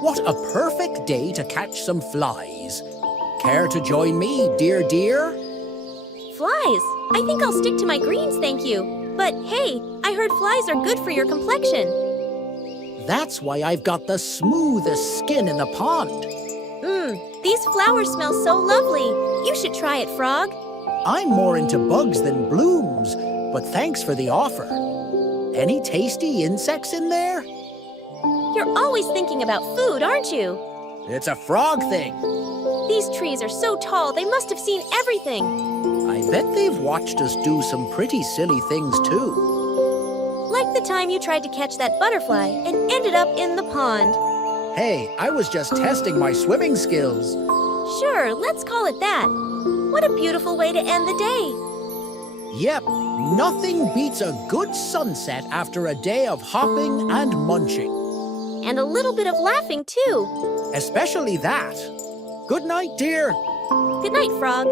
What a perfect day to catch some flies. Care to join me, dear dear? Flies? I think I'll stick to my greens, thank you. But hey, I heard flies are good for your complexion. That's why I've got the smoothest skin in the pond. These flowers smell so lovely. You should try it, Frog. I'm more into bugs than blooms, but thanks for the offer. Any tasty insects in there? You're always thinking about food, aren't you? It's a frog thing. These trees are so tall, they must have seen everything. I bet they've watched us do some pretty silly things too. Like the time you tried to catch that butterfly and ended up in the pond. Hey, I was just testing my swimming skills. Sure, let's call it that. What a beautiful way to end the day. Yep, nothing beats a good sunset after a day of hopping and munching. And a little bit of laughing, too. Especially that. Good night, dear. Good night, Frog.